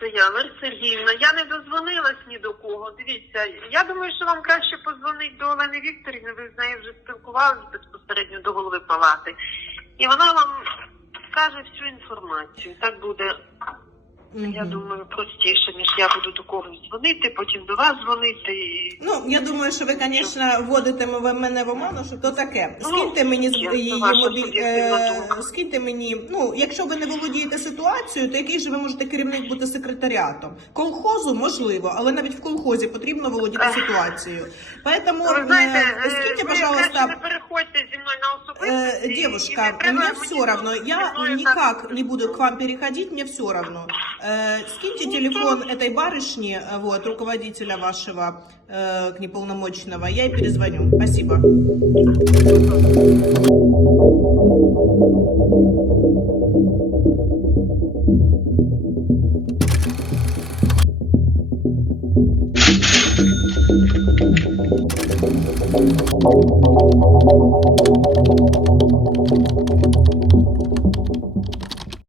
це я, Лариса Сергіївна. Я не дозвонилась ні до кого. Дивіться, я думаю, що вам краще позвонить до Олени Вікторівни. Ви з нею вже спілкувалися безпосередньо до голови палати. І вона вам скаже всю інформацію. Так буде, я думаю, простіше, ніж я буду до когось дзвонити, потім до вас дзвонити. І... Ну, я думаю, що ви, звісно, вводите мене в оману, що то таке. Ну, Скиньте мені з- її мобіль... е, скиньте мені. Ну, якщо ви не володієте ситуацією, то який же ви можете керівник бути секретаріатом? Колхозу можливо, але навіть в колхозі потрібно володіти ситуацією. Поэтому Ви знаєте, Э, і девушка, не треба мне мені все равно. зі Я мною никак так- не буду к вам переходить, мне все равно. Э, скиньте телефон этой барышни, э, вот, руководителя вашего э, к неполномочного, я ей перезвоню. Спасибо. Thank you.